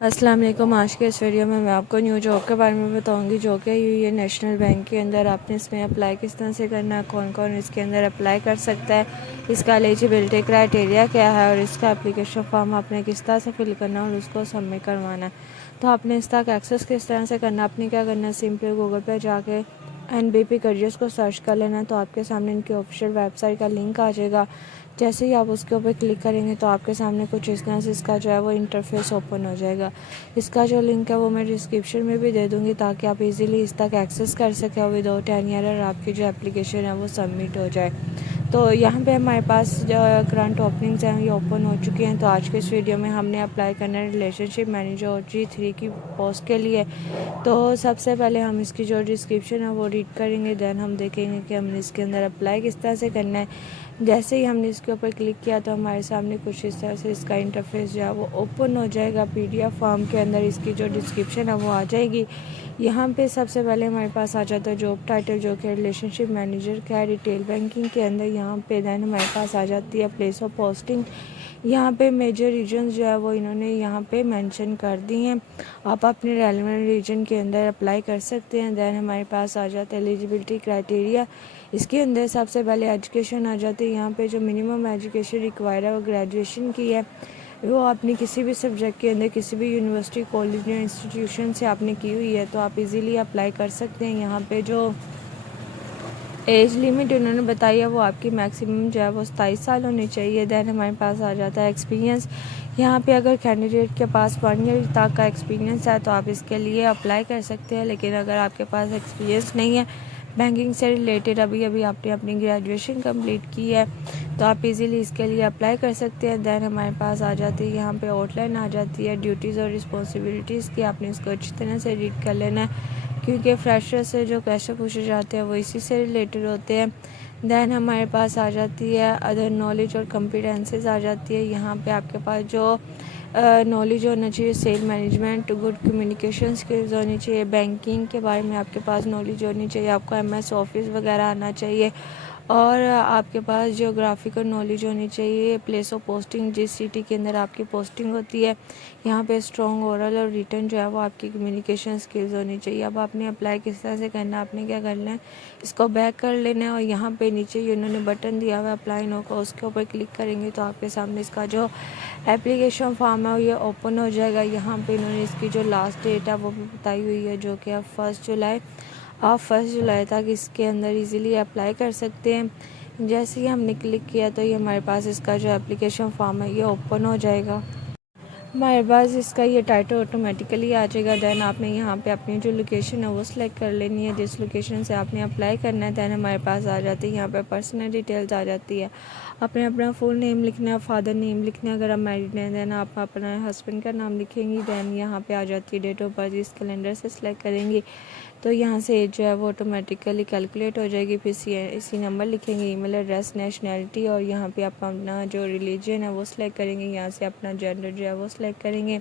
अस्सलाम वालेकुम। आज के इस वीडियो में मैं आपको न्यू जॉब के बारे में बताऊंगी जो कि ये नेशनल बैंक के अंदर आपने इसमें अप्लाई किस तरह से करना है, कौन कौन इसके अंदर अप्लाई कर सकता है, इसका एलिजिबिलिटी क्राइटेरिया क्या है और इसका एप्लीकेशन फॉर्म आपने किस तरह से फिल करना है और उसको सबमिट करवाना है। तो आपने इस तक एक्सेस किस तरह से करना है, आपने क्या करना है, सिंपली गूगल पर जाके NBP करियर्स को सर्च कर लेना है। तो आपके सामने इनकी ऑफिशियल वेबसाइट का लिंक आ जाएगा। जैसे ही आप उसके ऊपर क्लिक करेंगे तो आपके सामने कुछ इस तरह से इसका जो है वो इंटरफेस ओपन हो जाएगा। इसका जो लिंक है वो मैं डिस्क्रिप्शन में भी दे दूँगी ताकि आप इजीली इस तक एक्सेस कर सकें और विदाउट एनी एरर आपकी जो एप्लीकेशन है वो सबमिट हो जाए। तो यहाँ पे हमारे पास जो करंट ओपनिंग्स हैं ये ओपन हो चुकी हैं। तो आज के इस वीडियो में हमने अप्लाई करना है रिलेशनशिप मैनेजर और G3 की पोस्ट के लिए। तो सबसे पहले हम इसकी जो डिस्क्रिप्शन है वो रीड करेंगे, देन हम देखेंगे कि हमने इसके अंदर अप्लाई किस तरह से करना है। जैसे ही हमने इसके ऊपर क्लिक किया तो हमारे सामने कुछ इस तरह से इसका इंटरफेस जो है वो ओपन हो जाएगा। PDF फॉर्म के अंदर इसकी जो डिस्क्रिप्शन है वो आ जाएगी। यहाँ पे सबसे पहले हमारे पास आ जाता है जॉब टाइटल जो कि रिलेशनशिप मैनेजर का है रिटेल बैंकिंग के अंदर। यहाँ पे देन हमारे पास आ जाती है प्लेस ऑफ पोस्टिंग। यहाँ पे मेजर रीजन्स जो है वो इन्होंने यहाँ पे मेंशन कर दी हैं। आप अपने रेलेवेंट रीजन के अंदर अप्लाई कर सकते हैं। देन हमारे पास आ जाता है एलिजिबिलिटी क्राइटेरिया। इसके अंदर सबसे पहले एजुकेशन आ जाती है। यहाँ पे जो मिनिमम एजुकेशन रिक्वायर है वो ग्रेजुएशन की है। वो आपने किसी भी सब्जेक्ट के अंदर किसी भी यूनिवर्सिटी, कॉलेज या इंस्टीट्यूशन से आपने की हुई है तो आप इजीली अप्लाई कर सकते हैं। यहाँ पे जो एज लिमिट उन्होंने बताई है वो आपकी मैक्सिमम जो है वो 27 साल होनी चाहिए। देन हमारे पास आ जाता है एक्सपीरियंस। यहाँ पे अगर कैंडिडेट के पास 1 ईयर तक का एक्सपीरियंस है तो आप इसके लिए अप्लाई कर सकते हैं। लेकिन अगर आपके पास एक्सपीरियंस नहीं है बैंकिंग से रिलेटेड, अभी अभी आपने अपनी ग्रेजुएशन कंप्लीट की है तो आप इजीली इसके लिए अप्लाई कर सकते हैं। देन हमारे पास आ जाती है यहाँ पे आउटलाइन आ जाती है ड्यूटीज़ और रिस्पॉन्सिबिलिटीज़ की। आपने इसको अच्छी तरह से रीड कर लेना है क्योंकि फ्रेशर से जो क्वेश्चन पूछे जाते हैं वो इसी से रिलेटेड होते हैं। देन हमारे पास आ जाती है अदर नॉलेज और कॉम्पिटेंसेस आ जाती है। यहाँ पे आपके पास जो नॉलेज होना चाहिए, sale management, good communication skills होनी चाहिए, बैंकिंग के बारे में आपके पास नॉलेज होनी चाहिए, आपको MS ऑफिस वगैरह आना चाहिए और आपके पास जियोग्राफिकल नॉलेज होनी चाहिए। प्लेस ऑफ पोस्टिंग जिस सिटी के अंदर आपकी पोस्टिंग होती है यहाँ पे स्ट्रॉन्ग ओरल और रिटर्न जो है वो आपकी कम्युनिकेशन स्किल्स होनी चाहिए। अब आपने अप्लाई किस तरह से करना है, आपने क्या करना है, इसको बैक कर लेना है और यहाँ पे नीचे उन्होंने बटन दिया हुआ है अप्लाई नो का, उसके ऊपर क्लिक करेंगे तो आपके सामने इसका जो एप्लीकेशन फॉर्म है ये ओपन हो जाएगा। यहाँ पे इन्होंने इसकी जो लास्ट डेट है वो भी बताई हुई है जो कि 1 जुलाई। आप 1 जुलाई तक इसके अंदर इजीली अप्लाई कर सकते हैं। जैसे ही हमने क्लिक किया तो ये हमारे पास इसका जो एप्लीकेशन फॉर्म है ये ओपन हो जाएगा। हमारे पास इसका ये टाइटल ऑटोमेटिकली आ जाएगा। देन आपने यहाँ पे अपनी जो लोकेशन है वो सिलेक्ट कर लेनी है जिस लोकेशन से आपने अप्लाई करना है। देन हमारे पास आ जाती है यहाँ पे पर्सनल डिटेल्स आ जाती है। आपने अपना फुल नेम लिखना है, फादर नेम लिखना है अगर आप मैरिड हैं। देन आप अपना हस्बैंड का नाम लिखेंगी। देन यहाँ पे आ जाती है डेट ऑफ बर्थ, इस कैलेंडर से सिलेक्ट करेंगी तो यहाँ से एज जो है वो ऑटोमेटिकली कैलकुलेट हो जाएगी। फिर इसी नंबर लिखेंगे, ईमेल एड्रेस, नेशनैलिटी और यहाँ पे आप अपना जो रिलीजन है वो सिलेक्ट करेंगे। यहाँ से अपना जेंडर जो है वो सिलेक्ट करेंगे।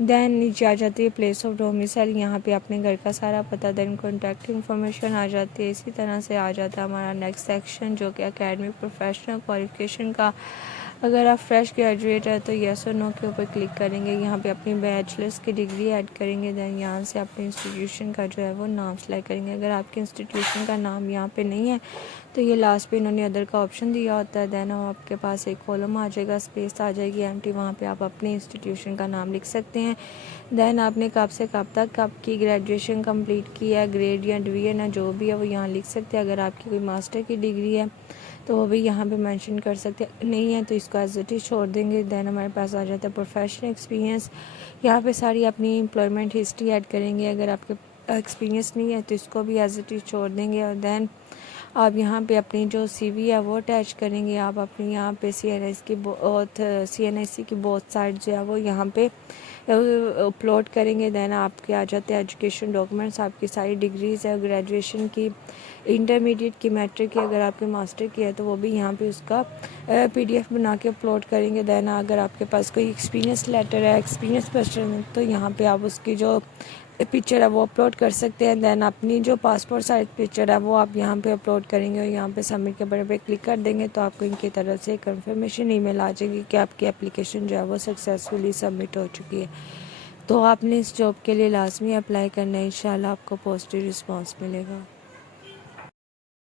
देन नीचे आ जाती है प्लेस ऑफ डोमिसाइल, यहाँ पे अपने घर का सारा पता। देन कॉन्टैक्ट इन्फॉर्मेशन आ जाती है। इसी तरह से आ जाता है हमारा नेक्स्ट सेक्शन जो कि एकेडमिक प्रोफेशनल क्वालिफिकेशन का। अगर आप फ्रेश ग्रेजुएट है तो येस और नो के ऊपर क्लिक करेंगे, यहाँ पे अपनी बैचलर्स की डिग्री ऐड करेंगे। देन यहाँ से अपने इंस्टीट्यूशन का जो है वो नाम सेलेक्ट करेंगे। अगर आपके इंस्टीट्यूशन का नाम यहाँ पे नहीं है तो ये लास्ट पे इन्होंने अदर का ऑप्शन दिया होता है। देन आपके पास एक कॉलम आ जाएगा, स्पेस आ जाएगी एम्प्टी, वहाँ पे आप अपने इंस्टीट्यूशन का नाम लिख सकते हैं। देन आपने कब से कब तक आपकी ग्रेजुएशन कंप्लीट की है, ग्रेड या डिवीजन है जो भी है वो यहाँ लिख सकते हैं। अगर आपकी कोई मास्टर की डिग्री है तो वो भी यहाँ पे मेंशन कर सकते हैं, नहीं है तो इसको एज इट इज़ छोड़ देंगे। देन हमारे पास आ जाता है प्रोफेशनल एक्सपीरियंस, यहाँ पे सारी अपनी एम्प्लॉयमेंट हिस्ट्री ऐड करेंगे। अगर आपके एक्सपीरियंस नहीं है तो इसको भी एज इट इज़ छोड़ देंगे। और देन आप यहाँ पे अपनी जो CV है वो अटैच करेंगे। आप अपनी यहाँ पे CNIC की बोथ साइड जो है वो यहाँ पे अपलोड करेंगे। देन आपके आ जाते हैं एजुकेशन डॉक्यूमेंट्स, आपकी सारी डिग्रीज़ है, ग्रेजुएशन की, इंटरमीडिएट की, मैट्रिक की, अगर आपके मास्टर की है तो वो भी यहाँ पे उसका PDF बना के अपलोड करेंगे। देन अगर आपके पास कोई एक्सपीरियंस लेटर है, एक्सपीरियंस पर्सन है तो यहाँ पे आप उसकी जो पिक्चर है वो अपलोड कर सकते हैं। देन अपनी जो पासपोर्ट साइज पिक्चर है वो आप यहाँ पे अपलोड करेंगे और यहाँ पे सबमिट के बटन पे क्लिक कर देंगे तो आपको इनकी तरफ से कंफर्मेशन ईमेल आ जाएगी कि आपकी एप्लीकेशन जो है वो सक्सेसफुली सबमिट हो चुकी है। तो आपने इस जॉब के लिए लाजमी अप्लाई करना है, इंशाल्लाह आपको पॉजिटिव रिस्पांस मिलेगा।